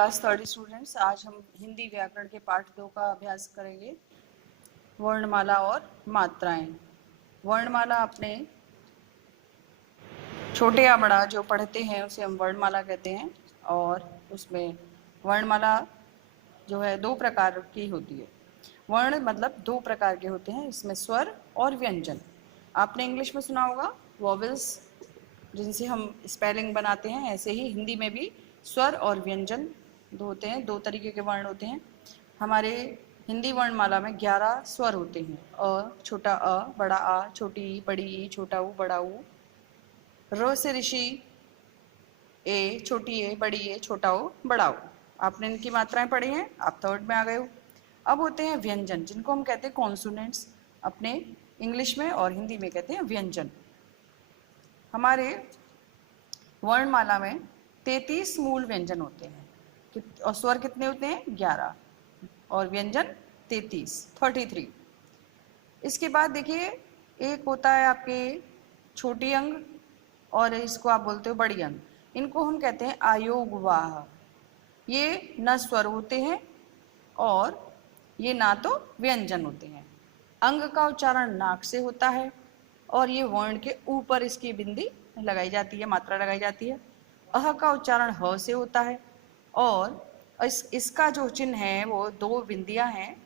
Class third students, आज हम हिंदी व्याकरण के पाठ 2 का अभ्यास करेंगे। वर्णमाला और मात्राएं। वर्णमाला अपने छोटे या बड़ा जो पढ़ते हैं उसे हम वर्णमाला कहते हैं, और उसमें वर्णमाला जो है 2 प्रकार की होती है। वर्ण मतलब 2 प्रकार के होते हैं, इसमें स्वर और व्यंजन। आपने इंग्लिश में सुना होगा वॉवेल्स, जिनसे हम स्पेलिंग बनाते हैं, ऐसे ही हिंदी में भी स्वर और व्यंजन दो होते हैं। 2 तरीके के वर्ण होते हैं। हमारे हिंदी वर्णमाला में 11 स्वर होते हैं। छोटा अ, बड़ा आ, छोटी ई, बड़ी ई, छोटा ऊ, बड़ा ऊ। र से ऋषि, ए, छोटी ए, बड़ी ए, छोटा ओ, बड़ा ओ। आपने इनकी मात्राएं पढ़ी हैं, आप थर्ड में आ गए हो। अब होते हैं व्यंजन, जिनको हम कहते हैं कॉन्सोनेंट्स अपने इंग्लिश में, और हिंदी में कहते हैं व्यंजन। हमारे वर्णमाला में 33 मूल व्यंजन होते हैं, और स्वर कितने होते हैं? 11, और व्यंजन 33। इसके बाद देखिए, एक होता है आपके छोटी अंग, और इसको आप बोलते हो बड़ी अंग। इनको हम कहते हैं आयोगवाह। ये न स्वर होते हैं और ये ना तो व्यंजन होते हैं। अंग का उच्चारण नाक से होता है, और ये वर्ण के ऊपर इसकी बिंदी लगाई जाती है, मात्रा लगाई जाती है। अह का उच्चारण ह से होता है, और इसका जो चिन्ह है वो 2 बिंदियां हैं,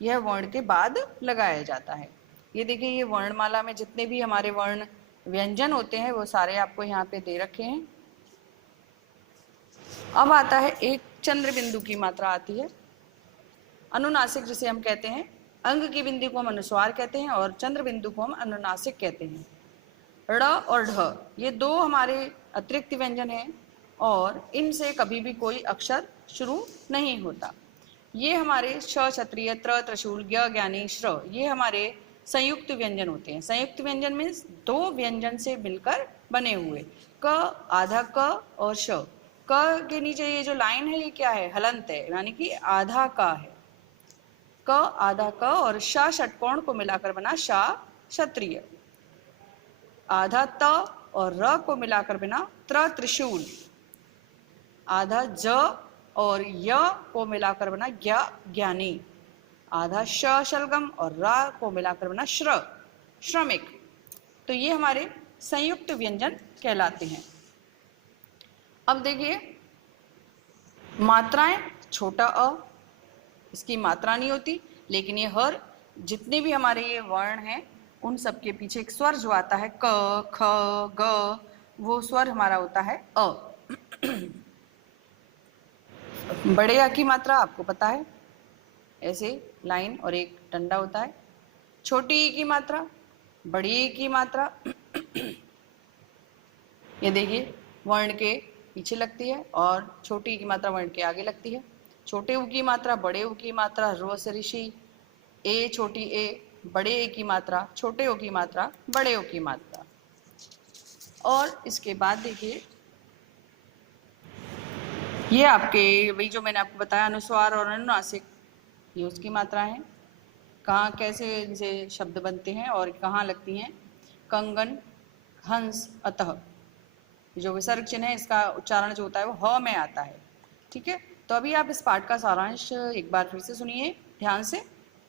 यह वर्ण के बाद लगाया जाता है। ये देखिए, ये वर्णमाला में जितने भी हमारे वर्ण व्यंजन होते हैं वो सारे आपको यहाँ पे दे रखे हैं। अब आता है एक चंद्र बिंदु की मात्रा आती है, अनुनासिक जिसे हम कहते हैं। अंग की बिंदु को हम अनुस्वार कहते हैं, और चंद्र बिंदु को हम अनुनासिक कहते हैं। ड़ और ढ ये 2 हमारे अतिरिक्त व्यंजन हैं, और इनसे कभी भी कोई अक्षर शुरू नहीं होता। ये हमारे श, क्षत्रिय, त्र, त्रिशूल, ज्ञ, ज्ञानी, श्र, ये हमारे संयुक्त व्यंजन होते हैं। संयुक्त व्यंजन मीन्स 2 व्यंजन से मिलकर बने हुए। क, आधा क और श। क के नीचे ये जो लाइन है ये क्या है? हलंत है, यानी कि आधा क है। क, आधा क, और श षटकोण को मिलाकर बना शा, क्षत्रिय। आधा त और र को मिलाकर बना त्र, त्रिशूल। आधा ज और य को मिलाकर बना ज्ञ, ज्ञानी। आधा श शलगम और रा को मिलाकर बना श्र, श्रमिक। तो ये हमारे संयुक्त व्यंजन कहलाते हैं। अब देखिए, मात्राएं। छोटा अ, इसकी मात्रा नहीं होती, लेकिन ये हर जितने भी हमारे ये वर्ण हैं उन सब के पीछे एक स्वर जो आता है, क, ख, ग, वो स्वर हमारा होता है अ। बड़े अ की मात्रा आपको पता है, ऐसे लाइन और एक डंडा होता है। छोटी ई की मात्रा, बड़ी ई की मात्रा ये देखिए वर्ण के पीछे लगती है, और छोटी ई की मात्रा वर्ण के आगे लगती है। छोटे ऊ की मात्रा, बड़े ऊ की मात्रा, रो से ऋषि, ए, छोटी ए, बड़े ए की मात्रा, छोटे ओ की मात्रा, बड़े ओ की मात्रा। और इसके बाद देखिए, ये आपके वही जो मैंने आपको बताया, अनुस्वार और अनुनासिक, ये उसकी मात्रा है। कहाँ कैसे इनसे शब्द बनते हैं और कहाँ लगती हैं? कंगन, हंस, अतः। जो विसर्ग चिन्ह है इसका उच्चारण जो होता है वो ह में आता है। ठीक है, तो अभी आप इस पाठ का सारांश एक बार फिर से सुनिए ध्यान से,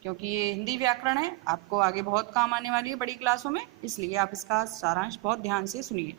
क्योंकि ये हिंदी व्याकरण है, आपको आगे बहुत काम आने वाली है बड़ी क्लासों में, इसलिए आप इसका सारांश बहुत ध्यान से सुनिए।